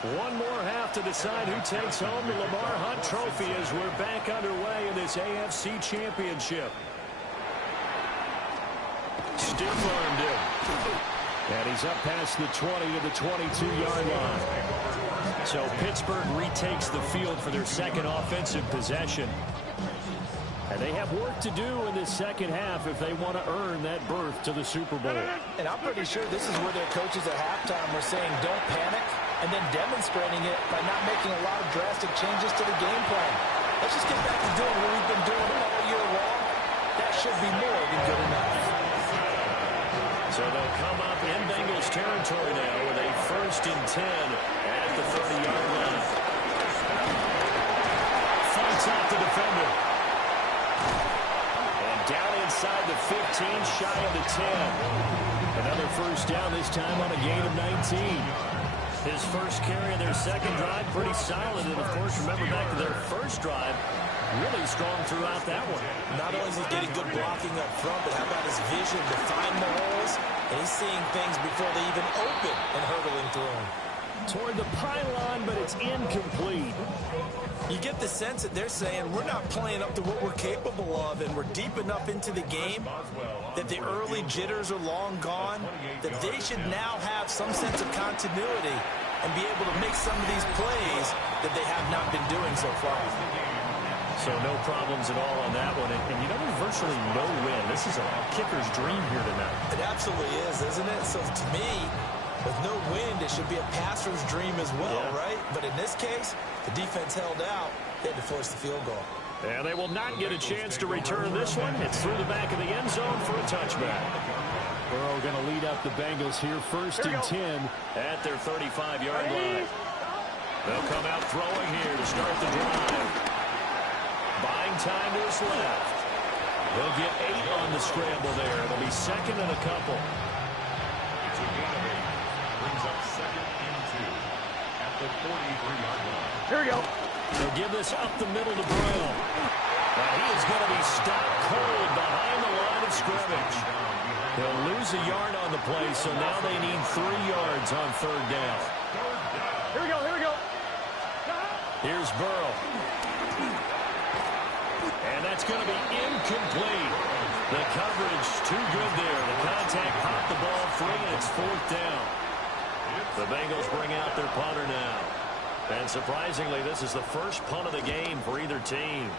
One more half to decide who takes home the Lamar Hunt Trophy as we're back underway in this AFC Championship. Stiff-armed him. And he's up past the 20 to the 22-yard line. So Pittsburgh retakes the field for their second offensive possession. And they have work to do in this second half if they want to earn that berth to the Super Bowl. And I'm pretty sure this is where their coaches at halftime were saying don't panic, and then demonstrating it by not making a lot of drastic changes to the game plan. Let's just get back to doing what we've been doing all year long. That should be more than good enough. So they'll come up in Bengals territory now with a 1st and 10 at the 30-yard line. Fights out the defender. And down inside the 15, shy of the 10. Another first down, this time on a gain of 19. His first carry of their second drive, pretty solid. And, of course, remember back to their first drive, really strong throughout that one. Not only is he getting good blocking up front, but how about his vision to find the holes? And he's seeing things before they even open and hurdling through them. Toward the pylon, but it's incomplete. You get the sense that they're saying we're not playing up to what we're capable of, and we're deep enough into the game that the early jitters are long gone, that they should now have some sense of continuity and be able to make some of these plays that they have not been doing so far. So no problems at all on that one. And you know, there's virtually no win. This is a kicker's dream here tonight. It absolutely is, isn't it? So to me, with no wind, it should be a passer's dream as well, right? But in this case, the defense held out. They had to force the field goal. And they will not get a chance to return this one. It's through the back of the end zone for a touchback. Burrow going to lead up the Bengals here, 1st and 10 at their 35-yard line. They'll come out throwing here to start the drive. Buying time to his left. He'll get 8 on the scramble there. It'll be 2nd and a couple. It's a gain of 8. Brings up 2nd and 2 at the 43-yard line. Here we go. They'll give this up the middle to Brown. And he is going to be stopped cold behind the line of scrimmage. He'll lose a yard on the play, so now they need 3 yards on 3rd down. Here we go, here we go. Here's Burrow. And that's going to be incomplete. The coverage too good there. The contact popped the ball free, and it's 4th down. The Bengals bring out their punter now. And surprisingly, this is the first punt of the game for either team.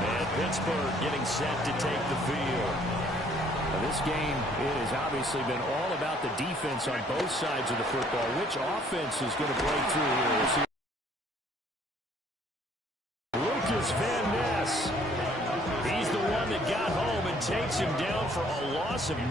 And Pittsburgh getting set to take the field. Now, this game, it has obviously been all about the defense on both sides of the football. Which offense is going to break through here? We'll see. Lucas Van Ness. He's the one that got home and takes him down for a loss of 9.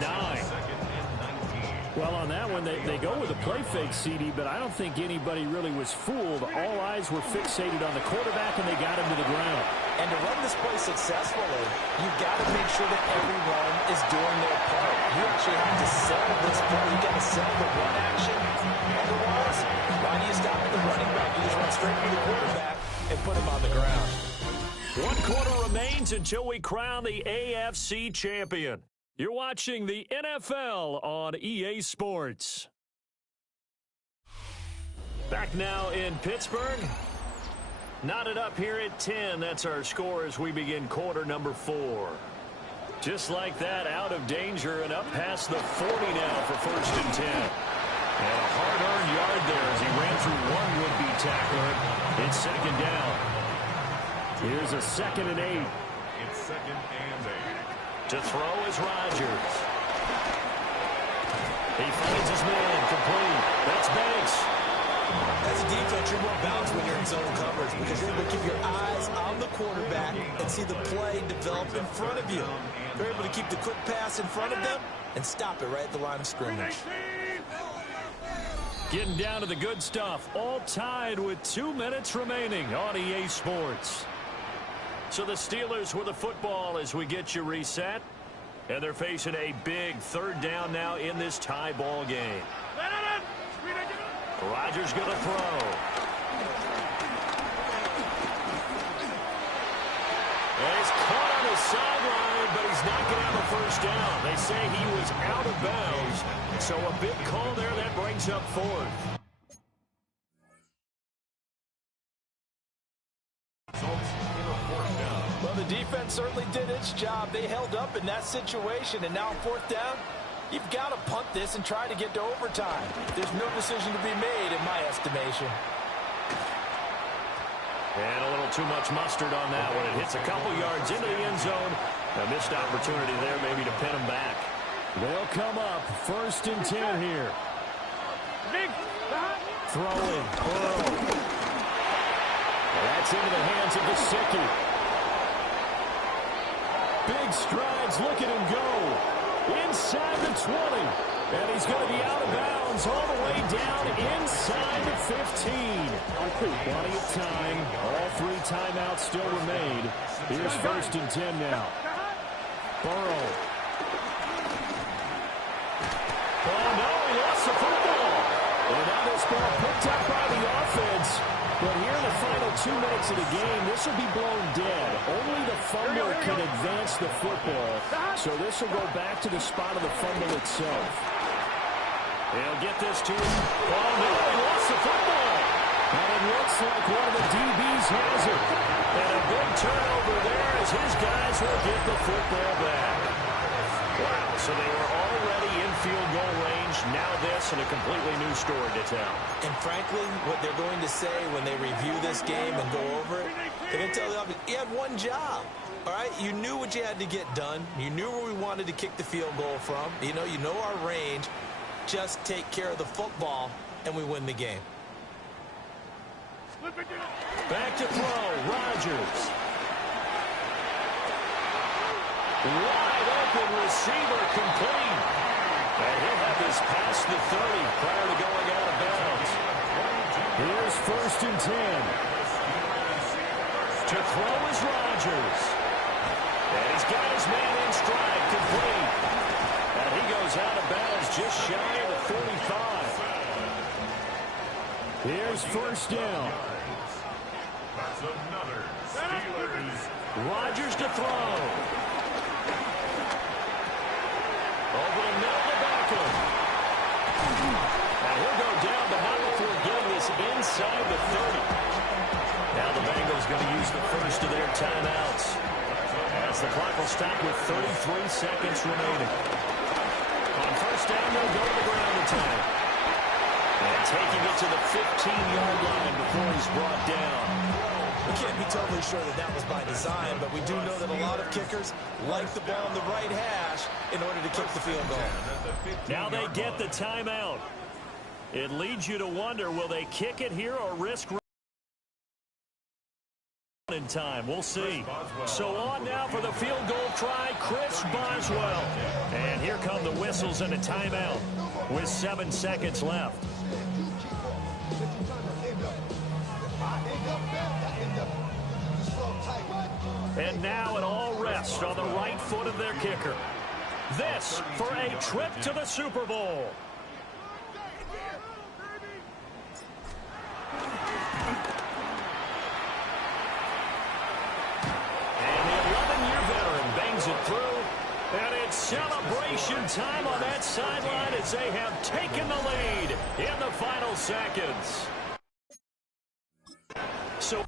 Well, on that one, they go with a play fake, CD, but I don't think anybody really was fooled. All eyes were fixated on the quarterback, and they got him to the ground. And to run this play successfully, you've got to make sure that everyone is doing their part. You actually have to sell this play. You've got to sell the run action. Otherwise, why do you stop at the running back? You just run straight to the quarterback and put him on the ground. 1 quarter remains until we crown the AFC champion. You're watching the NFL on EA Sports. Back now in Pittsburgh. Knotted up here at 10. That's our score as we begin quarter number 4. Just like that, out of danger and up past the 40 now for 1st and 10. And a hard-earned yard there as he ran through one would-be tackler. It's 2nd down. Here's a 2nd and 8. It's 2nd and 8. To throw is Rodgers. He finds his man complete. That's Banks. As a defense, you're more balanced when you're in zone coverage because you're able to keep your eyes on the quarterback and see the play develop in front of you. You're able to keep the quick pass in front of them and stop it right at the line of scrimmage. Getting down to the good stuff. All tied with 2 minutes remaining on EA Sports. So the Steelers with the football as we get you reset. And they're facing a big 3rd down now in this tie ball game. Rodgers going to throw. And he's caught on his sideline, but he's not going to have a first down. They say he was out of bounds, so a big call there. That brings up fourth. Well, the defense certainly did its job. They held up in that situation, and now fourth down, you've got to punt this and try to get to overtime. There's no decision to be made in my estimation. And a little too much mustard on that one. It hits a couple yards into the end zone. A missed opportunity there maybe to pin him back. They'll come up 1st and 10 here. Throwing. Burrow. That's into the hands of Gesicki. Big strides. Look at him go. Inside the 20. And he's going to be out of bounds all the way down inside the 15. Plenty of time. All 3 timeouts still remain. Here's 1st and 10 now. Burrow. Oh, no, he lost the football. And now this ball picked up by the offense. But here in the final 2 minutes of the game, this will be blown dead. Only the fumbler can advance the football. So this will go back to the spot of the fumble itself. He'll get this to him. Oh, no, he lost the football. And it looks like one of the DBs has it. And a big turnover there as his guys will get the football back. Wow, so they were already in field goal range. Now this and a completely new story to tell. And frankly, what they're going to say when they review this game and go over it, they're going to tell you, you had one job. All right, you knew what you had to get done. You knew where we wanted to kick the field goal from. You know our range. Just take care of the football, and we win the game. Back to throw, Rodgers. Wide open receiver complete. And he'll have this past the 30 prior to going out of bounds. Here's 1st and 10. To throw is Rodgers. And he's got his man in stride complete. And he goes out of bounds just shy of the 45. Here's 1st down. That's another Steelers. Rodgers to throw. Over the middle to Beckham. Now he'll go down, but not before getting this inside the 30. Now the Bengals going to use the first of their timeouts. As the clock will stop with 33 seconds remaining. On 1st down, they'll go to the ground attack. And taking it to the 15-yard line before he's brought down. We can't be totally sure that that was by design, but we do know that a lot of kickers like the ball on the right hash in order to kick the field goal. Now they get the timeout. It leads you to wonder, will they kick it here or risk in time? We'll see. So on now for the field goal try, Chris Boswell. And here come the whistles and a timeout with 7 seconds left. And now it all rests on the right foot of their kicker. This for a trip to the Super Bowl. And the 11-year veteran bangs it through. And it's celebration time on that sideline as they have taken the lead in the final seconds. So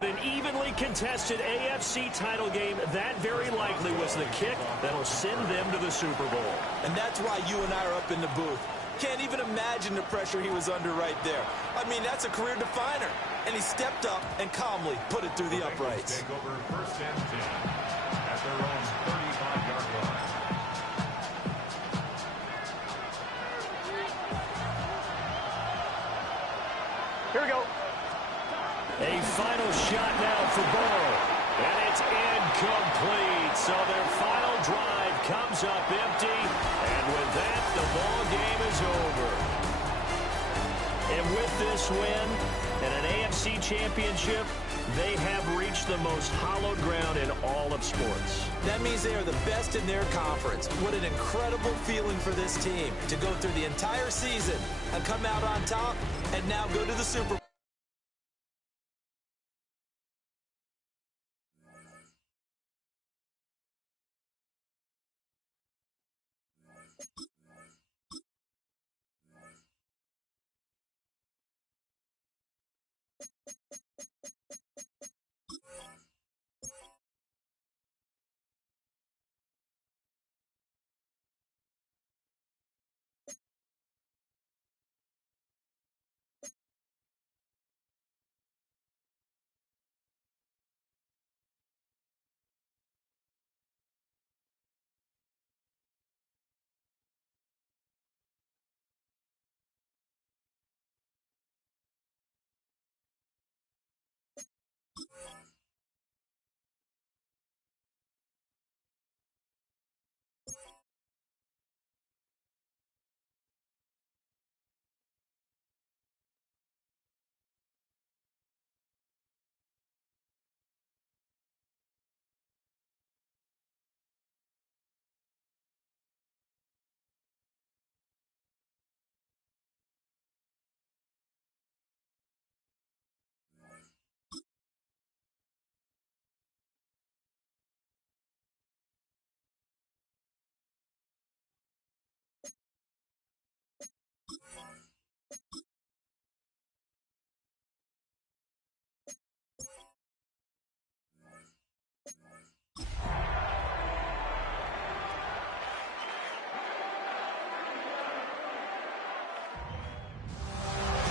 An evenly contested AFC title game, that very likely was the kick that'll send them to the Super Bowl. And that's why you and I are up in the booth. Can't even imagine the pressure he was under right there. I mean, that's a career definer. And he stepped up and calmly put it through the uprights. Take over first and 10 at their own 35-yard line. Here we go. A final shot now for Burrow. And it's incomplete. So their final drive comes up empty. And with that, the ball game is over. And with this win and an AFC championship, they have reached the most hallowed ground in all of sports. That means they are the best in their conference. What an incredible feeling for this team to go through the entire season and come out on top and now go to the Super Bowl.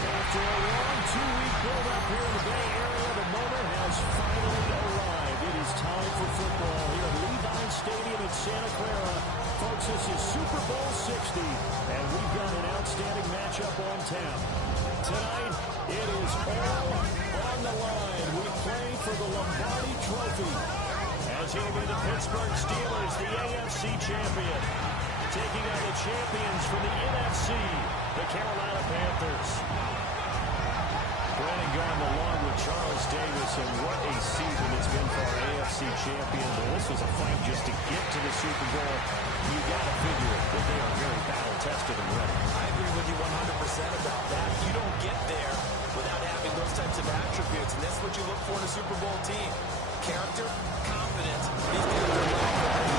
After a long two-week build-up here in the Bay Area, the moment has finally arrived. It is time for football here at Levi Stadium in Santa Clara. Folks, this is Super Bowl 60, and we've got an outstanding matchup on tap. Tonight, it is all on the line. We play for the Lombardi Trophy. As you'll be the Pittsburgh Steelers, the AFC champion, taking on the champions from the NFC, the Carolina Panthers. Brandon Garm along with Charles Davis, and what a season it's been for our AFC champions. And this was a fight just to get to the Super Bowl. You got to figure that they are very battle-tested and ready. I agree with you 100% about that. You don't get there without having those types of attributes, and that's what you look for in a Super Bowl team. Character, confidence. These guys are like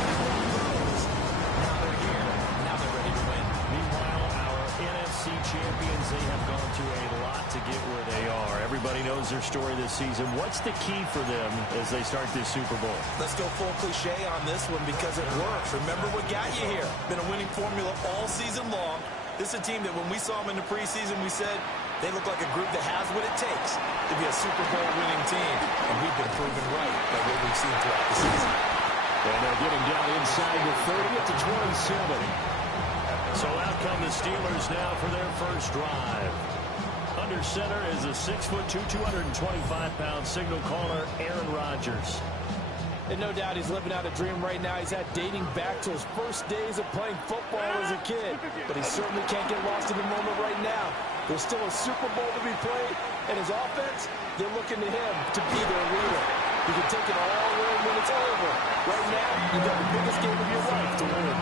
now they're here. Now they're ready to win. Meanwhile, our NFC champions, they have gone through a lot to get where they are. Everybody knows their story this season. What's the key for them as they start this Super Bowl? Let's go full cliche on this one because it works. Remember what got you here. Been a winning formula all season long. This is a team that when we saw them in the preseason, we said they look like a group that has what it takes to be a Super Bowl winning team. And we've been proven right by what we've seen throughout the season. And they're getting down inside the 30 at the 27. So out come the Steelers now for their first drive. Under center is a 6'2", 225-pound signal caller, Aaron Rodgers. And no doubt he's living out a dream right now. He's had dating back to his first days of playing football as a kid. But he certainly can't get lost in the moment right now. There's still a Super Bowl to be played. And his offense, they're looking to him to be their leader. He can take it all in when it's over. Right now, you've got the biggest game of your life to win.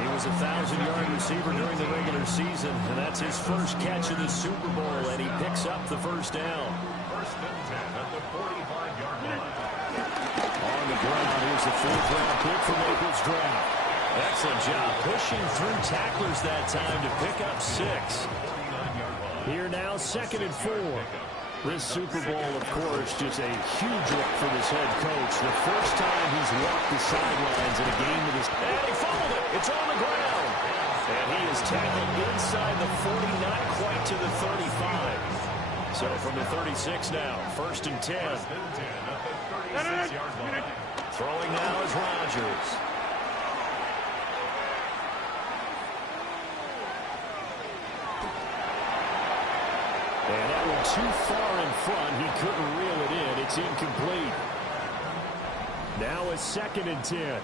He was a 1,000-yard receiver during the regular season, and that's his first catch of the Super Bowl, and he picks up the first down. First and 10 at the 45-yard line. On the ground, here's the fourth-round pick from April's draft. Excellent job pushing through tacklers that time to pick up 6. Here now, 2nd and 4. This Super Bowl, of course, just a huge look for this head coach. The first time he's walked the sidelines in a game with his... And he fumbled it. It's on the ground. And he is tackled inside the 40, not quite to the 35. So from the 36 now, 1st and 10. Throwing now is Rodgers. And that one too far in front. He couldn't reel it in. It's incomplete. Now it's 2nd and 10.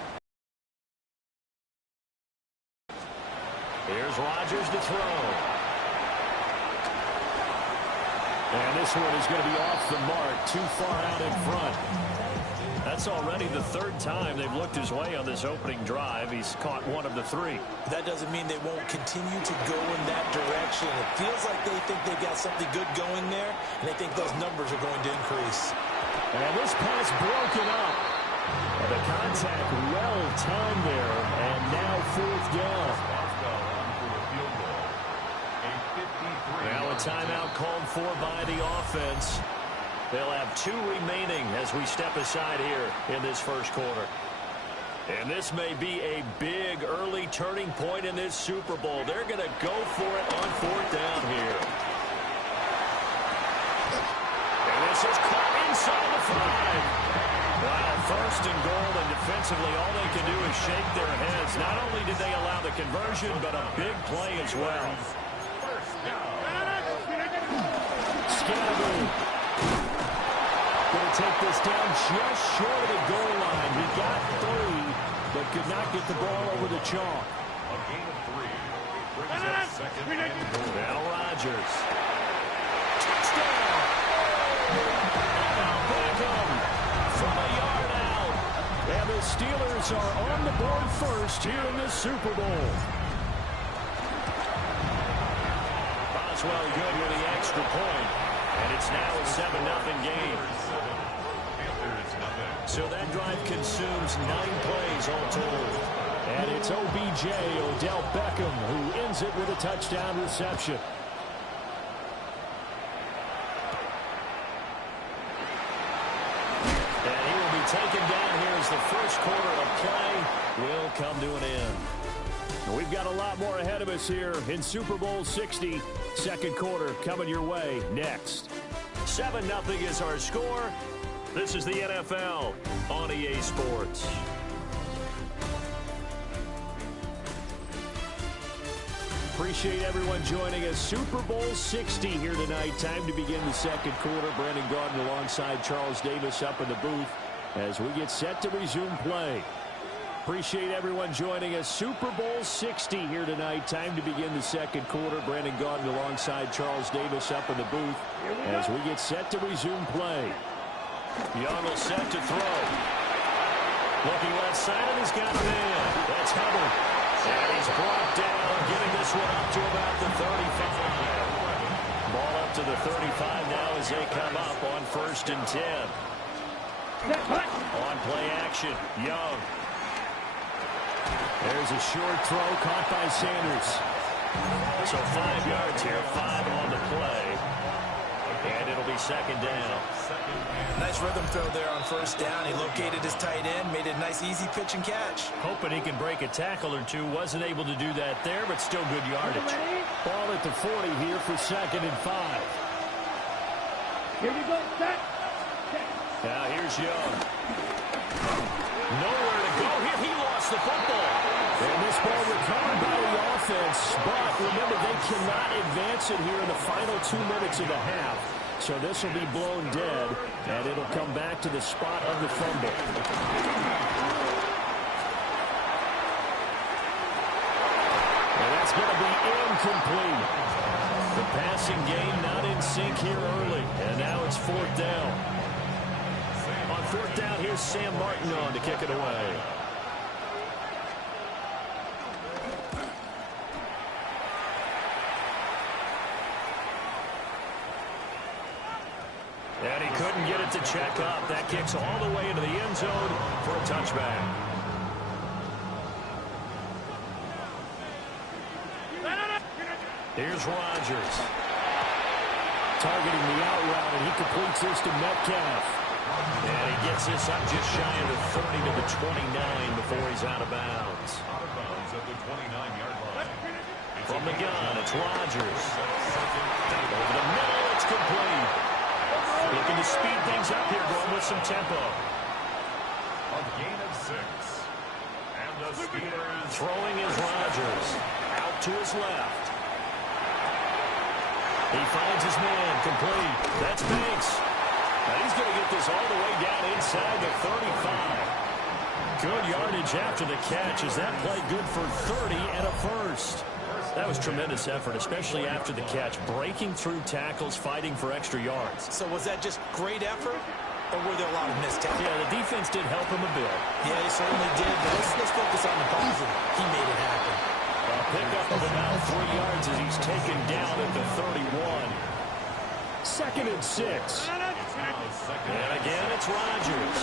Here's Rodgers to throw. And this one is going to be off the mark, too far out in front. That's already the 3rd time they've looked his way on this opening drive. He's caught 1 of the 3. That doesn't mean they won't continue to go in that direction. It feels like they think they've got something good going there, and they think those numbers are going to increase. And this pass broken up. And the contact well timed there, and now 4th down. Now a timeout called for by the offense. They'll have 2 remaining as we step aside here in this first quarter. And this may be a big early turning point in this Super Bowl. They're going to go for it on 4th down here. And this is caught inside the 5. Wow, 1st and goal, and defensively all they can do is shake their heads. Not only did they allow the conversion, but a big play as well. Scattergood. Going to take this down just short of the goal line. He got 3, but could not get the ball over the chalk. A gain of 3 brings up 2nd and goal. Now Rodgers. Touchdown! Beckham from a yard out. And the Steelers are on the board first here in this Super Bowl. Boswell good with the extra point. And it's now a 7-0 game. So that drive consumes 9 plays all told. And it's OBJ, Odell Beckham, who ends it with a touchdown reception. And he will be taken down here as the first quarter of play will come to an end. We've got a lot more ahead of us here in Super Bowl 60. 2nd quarter coming your way next. 7-0 is our score. This is the NFL on EA Sports. Appreciate everyone joining us. Super Bowl 60 here tonight. Time to begin the 2nd quarter. Brandon Gaudin alongside Charles Davis up in the booth as we get set to resume play. Appreciate everyone joining us. Super Bowl 60 here tonight. Time to begin the 2nd quarter. Brandon Gaudin alongside Charles Davis up in the booth as we get set to resume play. Young will set to throw. Looking left side, and he's got a man. That's Hubbard. And he's brought down, getting this one up to about the 35. Ball up to the 35 now as they come up on 1st and 10. On play action, Young. There's a short throw caught by Sanders. So 5 yards here, 5 on the play. And it'll be 2nd down. Nice rhythm throw there on 1st down. He located his tight end, made a nice easy pitch and catch. Hoping he can break a tackle or 2. Wasn't able to do that there, but still good yardage. Ball at the 40 here for 2nd and 5. Here you go, set. Now here's Young. Nowhere to go here. He lost the football. And this ball recovered by the offense. But remember, they cannot advance it here in the final 2 minutes of the half. So this will be blown dead, and it'll come back to the spot of the fumble. And that's going to be incomplete. The passing game not in sync here early, and now it's 4th down. On 4th down, here's Sam Martin on to kick it away. And he couldn't get it to check up. That kicks all the way into the end zone for a touchback. Here's Rodgers. targeting the out route, and he completes this to Metcalf. And he gets this up just shy of the 30 to the 29 before he's out of bounds. Out of bounds at the 29-yard line. From the gun, it's Rodgers. Over the middle, it's complete. Looking to speed things up here, going with some tempo. A gain of 6. And the Steelers Throwing is Rodgers. Out to his left. He finds his man, complete. That's Banks. And he's going to get this all the way down inside the 35. Good yardage after the catch. Is that play good for 30 and a first? That was tremendous effort, especially after the catch. Breaking through tackles, fighting for extra yards. So was that just great effort, or were there a lot of missed tackles? Yeah, the defense did help him a bit. Yeah, he certainly did, but let's focus on the positive. He made it happen. A pickup of about 3 yards as he's taken down at the 31. 2nd and 6. And again, it's Rodgers.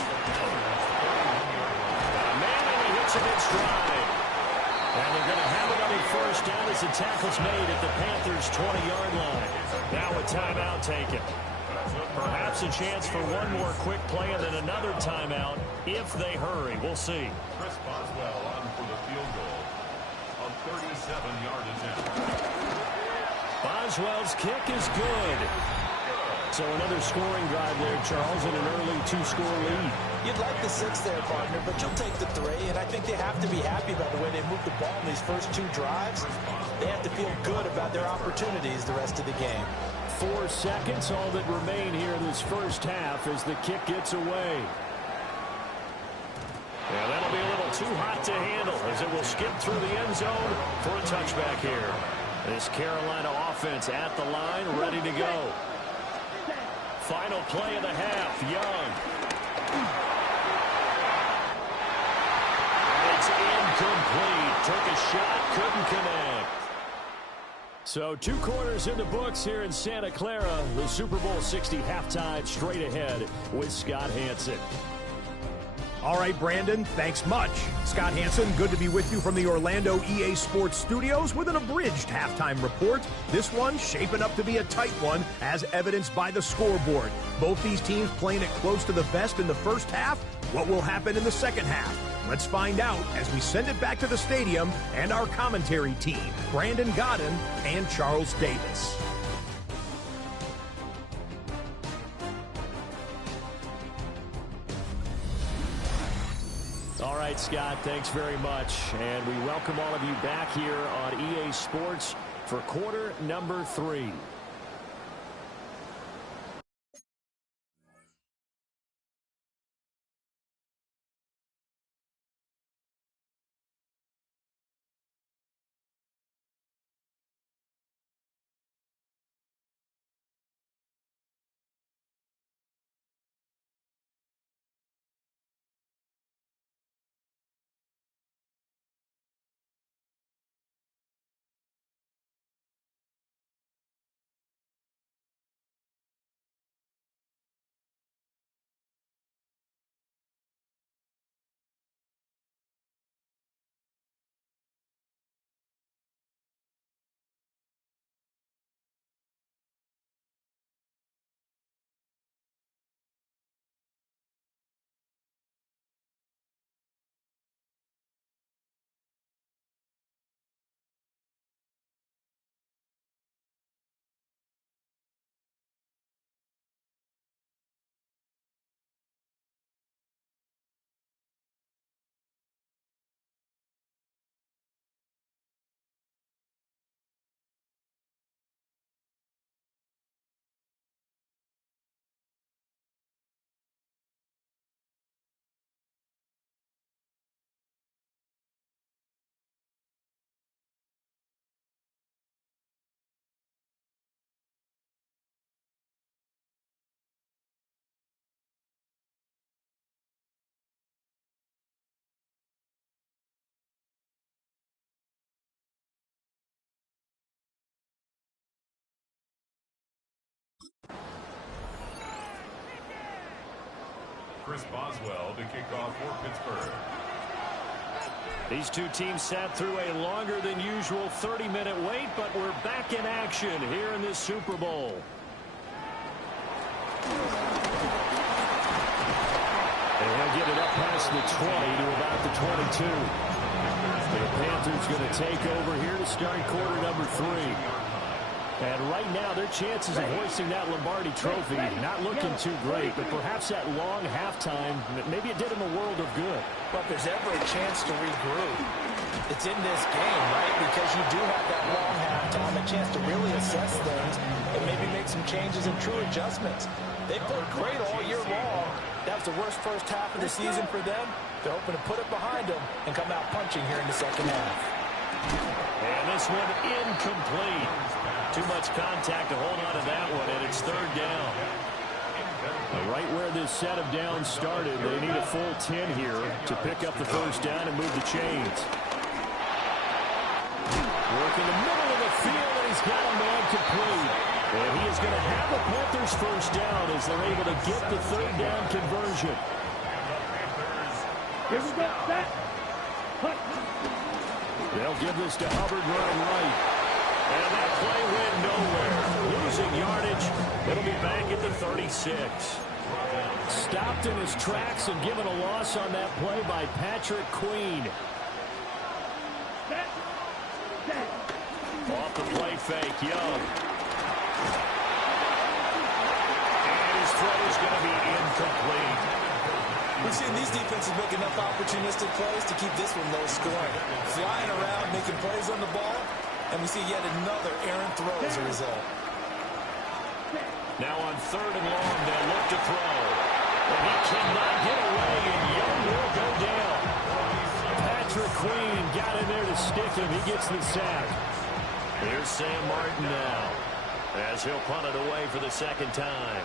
Got a man, and he hits him in stride. And they're going to have another first down as the tackle's made at the Panthers' 20-yard line. Now a timeout taken. Perhaps a chance for one more quick play and then another timeout if they hurry. We'll see. Chris Boswell on for the field goal. A 37-yard attempt. Boswell's kick is good. So another scoring drive there, Charles, and an early 2-score lead. You'd like the 6 there, partner, but you'll take the 3, and I think they have to be happy about the way they moved the ball in these first 2 drives. They have to feel good about their opportunities the rest of the game. 4 seconds, all that remain here in this first half as the kick gets away. Yeah, that'll be a little too hot to handle as it will skip through the end zone for a touchback here. This Carolina offense at the line, ready to go. Final play of the half, Young. It's incomplete. Took a shot, couldn't connect. So 2 quarters in the books here in Santa Clara. The Super Bowl 60 halftime straight ahead with Scott Hanson. All right, Brandon, thanks much. Scott Hanson, good to be with you from the Orlando EA Sports Studios with an abridged halftime report. This one shaping up to be a tight one, as evidenced by the scoreboard. Both these teams playing it close to the vest in the first half. What will happen in the second half? Let's find out as we send it back to the stadium and our commentary team, Brandon Godden and Charles Davis. All right, Scott, thanks very much. And we welcome all of you back here on EA Sports for quarter number 3. Chris Boswell to kick off for Pittsburgh. These two teams sat through a longer than usual 30-minute wait, but we're back in action here in this Super Bowl. And he'll get it up past the 20 to about the 22. The Panthers going to take over here to start quarter number 3. And right now, their chances of hoisting that Lombardi trophy not looking too great, but perhaps that long halftime, maybe it did them a world of good. But if there's ever a chance to regroup, it's in this game, right? Because you do have that long halftime, a chance to really assess things and maybe make some changes and true adjustments. They played great all year long. That was the worst first half of the season for them. They're hoping to put it behind them and come out punching here in the second half. And this one incomplete. Too much contact to hold on to that one, and it's third down. Right where this set of downs started, they need a full 10 here to pick up the first down and move the chains. Work in the middle of the field, and he's got a man complete. And he is going to have the Panthers first down as they're able to get the third down conversion. Here we go, set. Cut. They'll give this to Hubbard running right. And that play went nowhere. Losing yardage. It'll be back at the 36. Stopped in his tracks and given a loss on that play by Patrick Queen. Set. Set. Off the play fake, Young. And his throw is going to be incomplete. We've seen these defenses make enough opportunistic plays to keep this one low scoring. Flying around, making plays on the ball, and we see yet another errant throw as a result. Now on third and long, they'll look to throw. And he cannot get away, and Young will go down. Patrick Queen got in there to stick him. He gets the sack. Here's Sam Martin now, as he'll punt it away for the second time.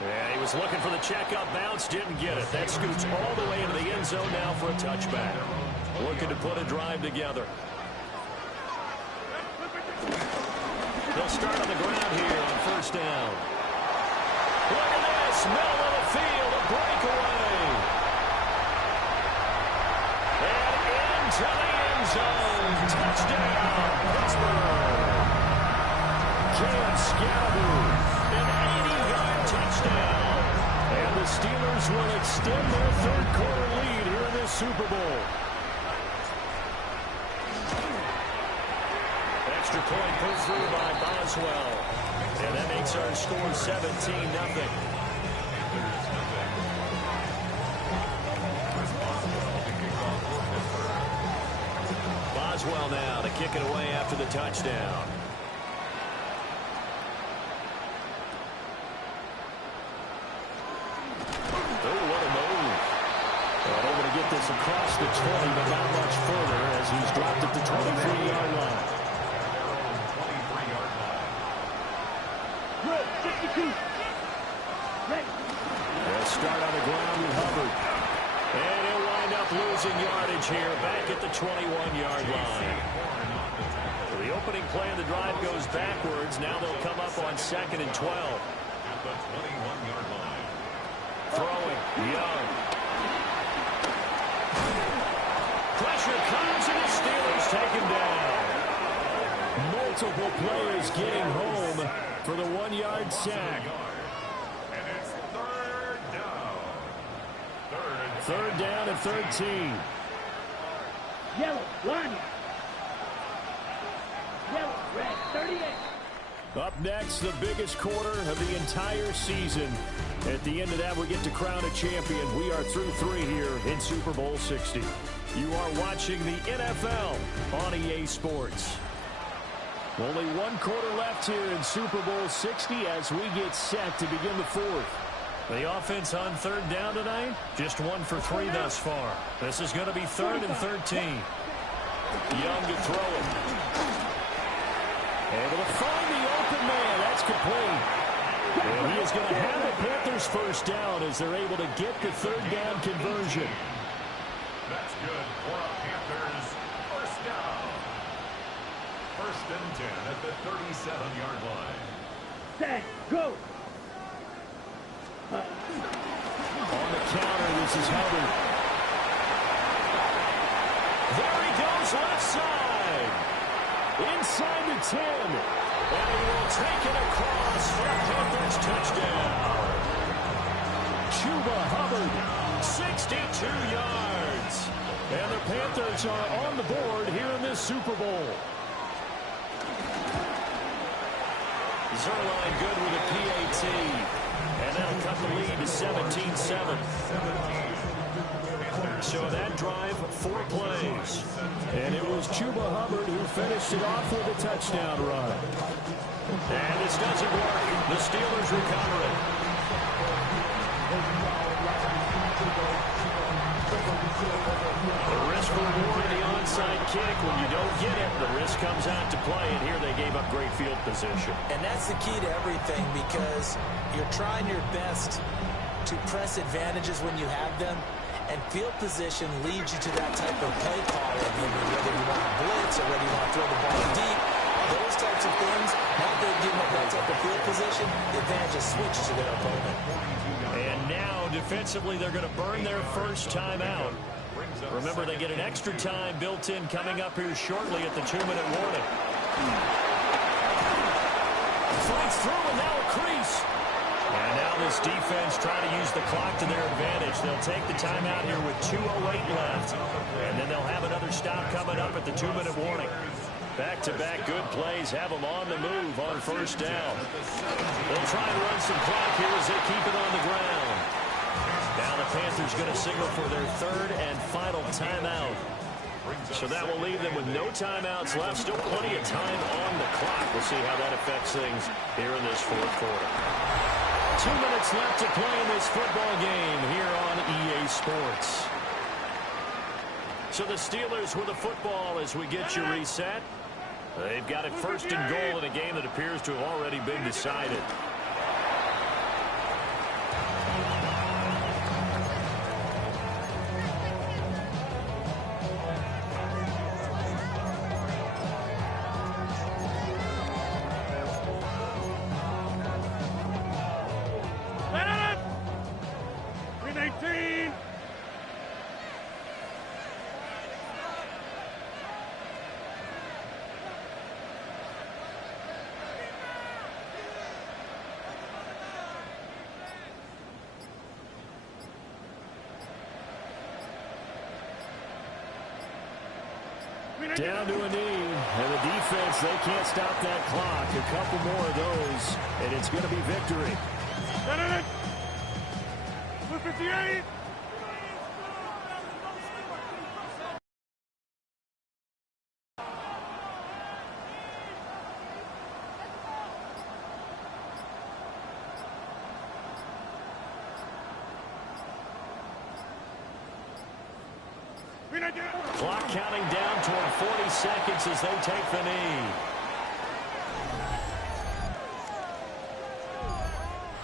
Yeah, he was looking for the checkup bounce, didn't get it. That scoots all the way into the end zone now for a touchback. Looking to put a drive together. They'll start on the ground here on first down. Look at this, middle of the field, a breakaway. And into the end zone. Touchdown, Pittsburgh. Cam Scalaboo, an 80-yard touchdown. And the Steelers will extend their third quarter lead here in this Super Bowl. Extra point put through by Boswell. And that makes our score 17-0. Boswell now to kick it away after the touchdown. This across the 20, but not much further as he's dropped at the 23-yard line. They'll start on the ground with Hubbard. And he'll wind up losing yardage here back at the 21-yard line. The opening play of the drive goes backwards. Now they'll come up on 2nd and 12. At the 21-yard line. Throwing, Young. Pressure comes, and the Steelers take him down. Multiple players getting home for the 1-yard sack. And it's third down. Third down and 13. Yellow, line. Yellow, red, 38. Up next, the biggest quarter of the entire season. At the end of that, we get to crown a champion. We are through 3 here in Super Bowl 60. You are watching the NFL on EA Sports. Only 1 quarter left here in Super Bowl 60 as we get set to begin the 4th. The offense on third down tonight, just 1 for 3 thus far. This is going to be 3rd and 13. Young to throw it. Able to find the open man. That's complete. And he is going to have the Panthers first down as they're able to get the third down conversion. That's good for a Panthers first down. 1st and 10 at the 37-yard line. Set, go. On the counter, this is Hubbard. There he goes left side. Inside the 10. And he will take it across for a Panthers touchdown. Chuba Hubbard, 62 yards. And the Panthers are on the board here in this Super Bowl. Zerline good with a PAT. And that'll cut the lead to 17-7. So that drive, 4 plays. And it was Chuba Hubbard who finished it off with a touchdown run. And this doesn't work. The Steelers recover it. The risk reward of the onside kick. When you don't get it, the risk comes out to play. And here they gave up great field position. And that's the key to everything, because you're trying your best to press advantages when you have them. And field position leads you to that type of play calling, whether you want to blitz or whether you want to throw the ball deep. Those types of things, now they've given up that type of field position, the advantage just switches to their opponent. And now, defensively, they're going to burn their first time out. Remember, they get an extra time built in coming up here shortly at the 2-minute warning. Fights through, and now a crease. And now this defense trying to use the clock to their advantage. They'll take the timeout here with 2:08 left. And then they'll have another stop coming up at the 2-minute warning. Back-to-back good plays have them on the move on first down. They'll try and run some clock here as they keep it on the ground. Now the Panthers going to signal for their third and final timeout. So that will leave them with no timeouts left. Still plenty of time on the clock. We'll see how that affects things here in this fourth quarter. 2 minutes left to play in this football game here on EA Sports. So the Steelers with the football as we get you reset. They've got it first and goal in a game that appears to have already been decided. Down to a knee, and the defense, they can't stop that clock. A couple more of those, and it's going to be victory. 58. Clock counting down toward 40 seconds as they take the knee.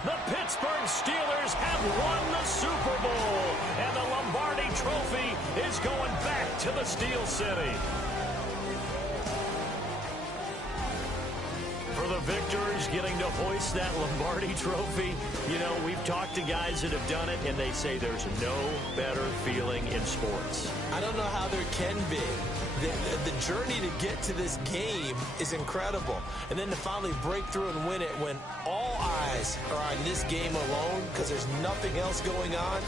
The Pittsburgh Steelers have won the Super Bowl, and the Lombardi Trophy is going back to the Steel City. For the victors getting to hoist that Lombardi Trophy, you know, we've talked to guys that have done it, and they say there's no better feeling in sports. I don't know how there can be. The journey to get to this game is incredible. And then to finally break through and win it when all eyes are on this game alone because there's nothing else going on,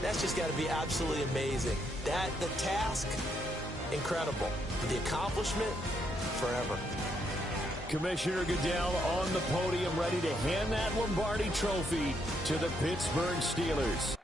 that's just got to be absolutely amazing. The task, incredible. But the accomplishment, forever. Commissioner Goodell on the podium ready to hand that Lombardi Trophy to the Pittsburgh Steelers.